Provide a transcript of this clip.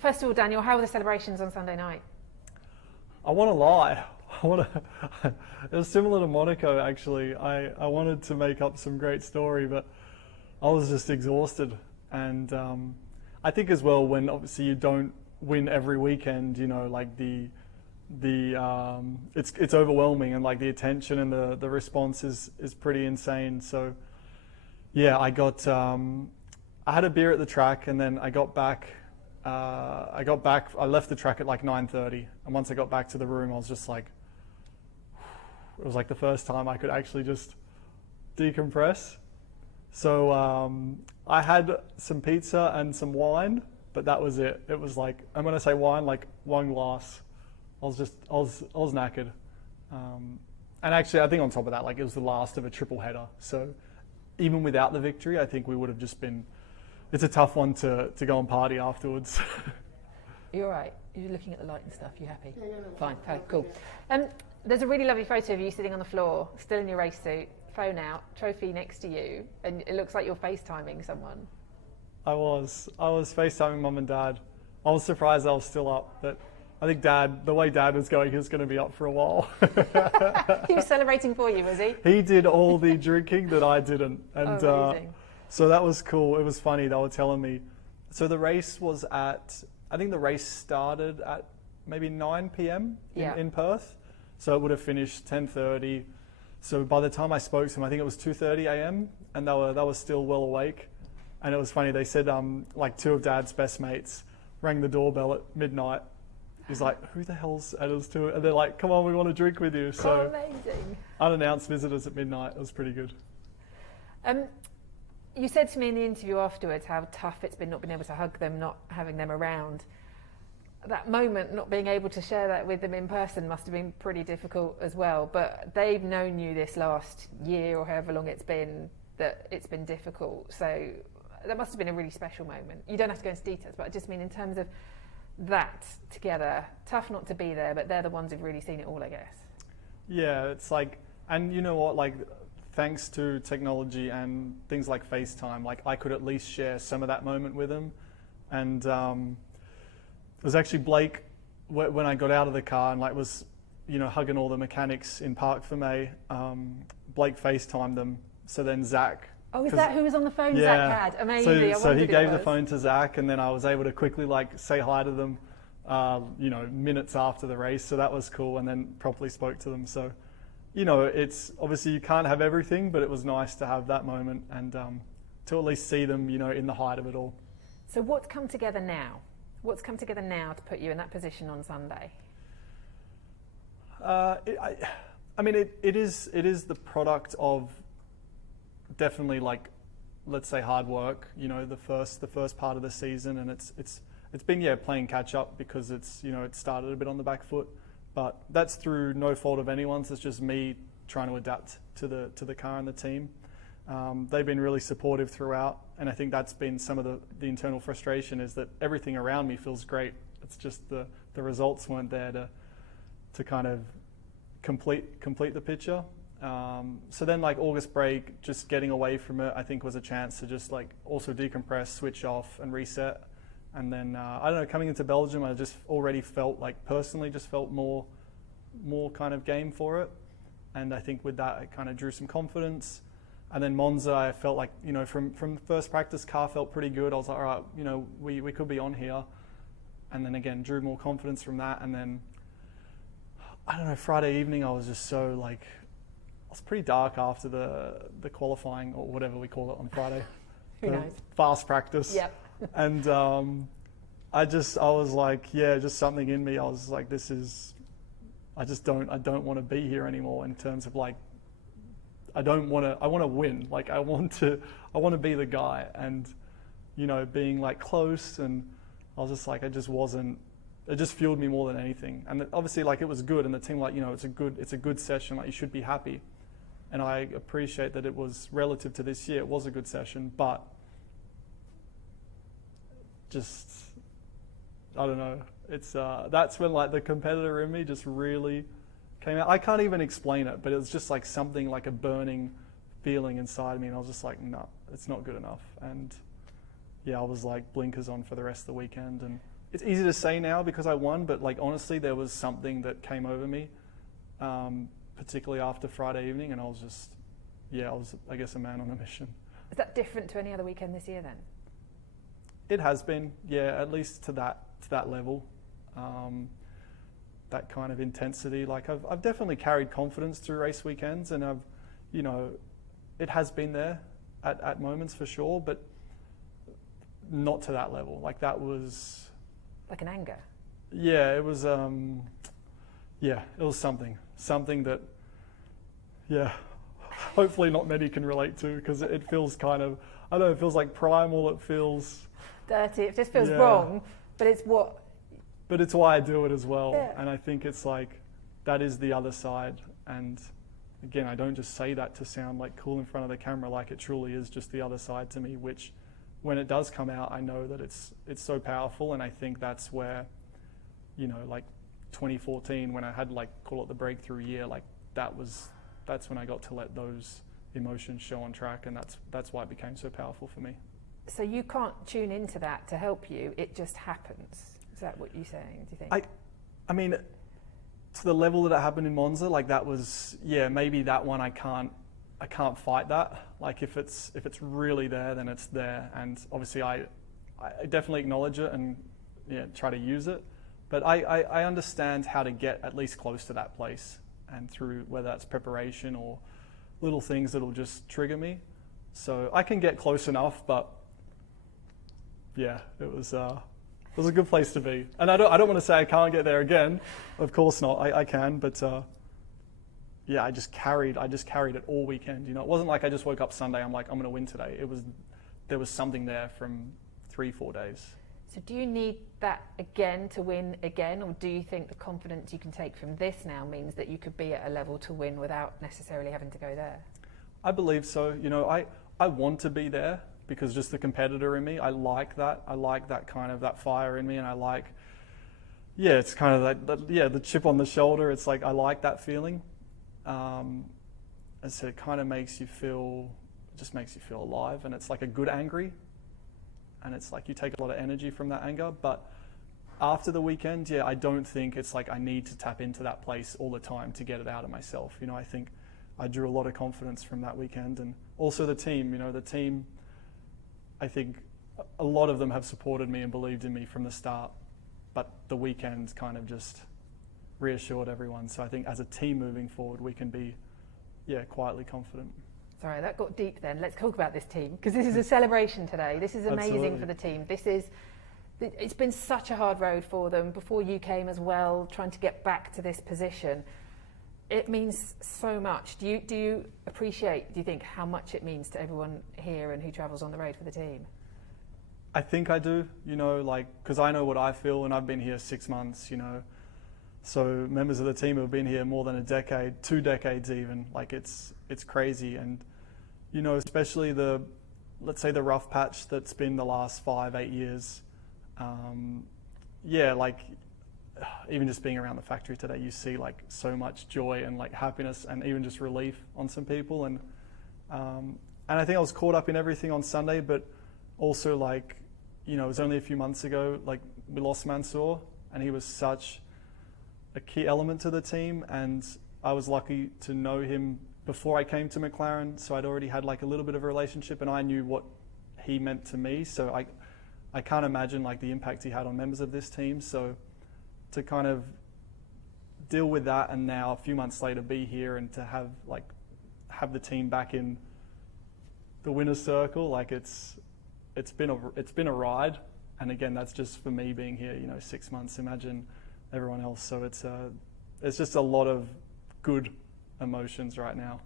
First of all, Daniel, how were the celebrations on Sunday night? I want to lie. It was similar to Monaco, actually. I wanted to make up some great story, but I was just exhausted. And I think as well, when obviously you don't win every weekend, you know, like it's overwhelming, and like the attention and the response is pretty insane. So yeah, I had a beer at the track, and then I got back. I left the track at like 9:30, and once I got back to the room, I was just like, it was like the first time I could actually just decompress. So I had some pizza and some wine, but that was it. It was like, I'm gonna say wine, like one glass. I was knackered. And actually, I think on top of that, like it was the last of a triple header. So even without the victory, I think we would have just been. It's a tough one to go and party afterwards. You're right. You're looking at the light and stuff. You happy? Yeah, no, fine. Okay, cool. There's a really lovely photo of you sitting on the floor, still in your race suit, phone out, trophy next to you, and it looks like you're FaceTiming someone. I was FaceTiming Mum and Dad. I was surprised I was still up, but I think the way Dad was going, he was going to be up for a while. He was celebrating for you, was he? He did all the drinking that I didn't, and so that was cool. It was funny. They were telling me. So the race was I think the race started at maybe 9 p.m. in Perth. So it would have finished 10:30. So by the time I spoke to them, I think it was 2:30 a.m. and they were still well awake. And it was funny. They said like two of Dad's best mates rang the doorbell at midnight. He's like, "Who the hell's at us to it?" And they're like, "Come on, we want to drink with you." So amazing. Unannounced visitors at midnight. It was pretty good. You said to me in the interview afterwards how tough it's been not being able to hug them, not having them around. That moment, not being able to share that with them in person, must have been pretty difficult as well. But they've known you this last year or however long it's been that it's been difficult. So that must have been a really special moment. You don't have to go into details, but I just mean in terms of that together, tough not to be there, but they're the ones who've really seen it all, I guess. Yeah, it's like, and you know what, like, thanks to technology and things like FaceTime, like I could at least share some of that moment with them. And it was actually Blake, when I got out of the car and like was, you know, hugging all the mechanics in Parc Fermé, Blake FaceTimed them. So then Zach. Oh, is that who was on the phone? Yeah. Zach had? Amazing. So he gave the phone to Zach, and then I was able to quickly like say hi to them, you know, minutes after the race. So that was cool, and then properly spoke to them. So, you know, it's obviously you can't have everything, but it was nice to have that moment and to at least see them, you know, in the height of it all. So what's come together now? What's come together now to put you in that position on Sunday? I mean, it is the product of definitely like, let's say, hard work. You know, the first part of the season, and it's been playing catch up because it's, you know, it started a bit on the back foot, but that's through no fault of anyone's. It's just me trying to adapt to the car and the team. They've been really supportive throughout, and I think that's been some of the internal frustration, is that everything around me feels great. It's just the results weren't there to kind of complete the picture. So then like August break, just getting away from it, I think was a chance to just like also decompress, switch off and reset. And then, I don't know, coming into Belgium, I just already felt like personally just felt more kind of game for it. And I think with that, it kind of drew some confidence. And then Monza, I felt like, you know, from first practice, car felt pretty good. I was like, all right, you know, we could be on here. And then again, drew more confidence from that. And then, I don't know, Friday evening, I was just so like, I was pretty dark after the qualifying, or whatever we call it on Friday. Who knows? Fast practice. Yep. And I was like, yeah, just something in me. I was like, I don't want to be here anymore in terms of like, I want to win. Like I want to be the guy, and, you know, being like close, and I was just like, it just fueled me more than anything. And obviously like it was good, and the team, like, you know, it's a good session, like you should be happy. And I appreciate that it was relative to this year, it was a good session, but just, I don't know. It's that's when like the competitor in me just really came out. I can't even explain it, but it was just like something, like a burning feeling inside me, and I was just like, no, it's not good enough. And yeah, I was like blinkers on for the rest of the weekend, and it's easy to say now because I won, but like honestly, there was something that came over me, particularly after Friday evening, and I was I guess a man on a mission. Is that different to any other weekend this year then? It has been, yeah, at least to that level, that kind of intensity. Like I've definitely carried confidence through race weekends, and it has been there at moments for sure, but not to that level. Like that was like an anger. Yeah, it was. It was something that, yeah, hopefully not many can relate to, because it feels kind of, I don't know, it feels like primal. It feels dirty. It just feels wrong, but it's what. But it's why I do it as well, yeah. And I think it's like that is the other side. And again, I don't just say that to sound like cool in front of the camera. Like it truly is just the other side to me, which, when it does come out, I know that it's so powerful. And I think that's where, like 2014, when I had like call it the breakthrough year, like that's when I got to let those emotions show on track, and that's why it became so powerful for me. So you can't tune into that to help you; it just happens. Is that what you're saying? Do you think? I mean, to the level that it happened in Monza, like that was, maybe that one I can't fight that. Like if it's really there, then it's there, and obviously I definitely acknowledge it and try to use it. But I understand how to get at least close to that place, and through whether that's preparation or little things that'll just trigger me. So I can get close enough, but yeah, it was a good place to be. And I don't want to say I can't get there again. Of course not. I can, but I just carried it all weekend. It wasn't like I just woke up Sunday, I'm like, I'm going to win today. There was something there from 3-4 days. So do you need that again to win again, or do you think the confidence you can take from this now means that you could be at a level to win without necessarily having to go there? I believe so. I want to be there, because just the competitor in me, I like that. I like that kind of that fire in me, and I like, it's kind of the chip on the shoulder. It's like I like that feeling. And so it kind of makes you feel alive, and it's like a good angry. And it's like you take a lot of energy from that anger. But after the weekend, I don't think it's like I need to tap into that place all the time to get it out of myself. I think I drew a lot of confidence from that weekend. And also the team, I think a lot of them have supported me and believed in me from the start. But the weekend kind of just reassured everyone. So I think as a team moving forward, we can be, quietly confident. Sorry, that got deep then. Let's talk about this team, because this is a celebration today. This is amazing. Absolutely. For the team. It's been such a hard road for them before you came as well, trying to get back to this position. It means so much. Do you appreciate, do you think, how much it means to everyone here and who travels on the road for the team? I think I do, because I know what I feel, and I've been here 6 months, So members of the team have been here more than a decade, 2 decades even. Like it's crazy. And, especially let's say the rough patch that's been the last 5-8 years. Even just being around the factory today, you see like so much joy and like happiness and even just relief on some people. And I think I was caught up in everything on Sunday, but also it was only a few months ago, like we lost Mansour, and he was such a key element to the team, and I was lucky to know him before I came to McLaren, so I'd already had like a little bit of a relationship, and I knew what he meant to me. So I can't imagine like the impact he had on members of this team. So to kind of deal with that, and now a few months later be here and to have the team back in the winner's circle, like it's been a ride. And again, that's just for me being here, 6 months. Imagine everyone else. So it's just a lot of good emotions right now.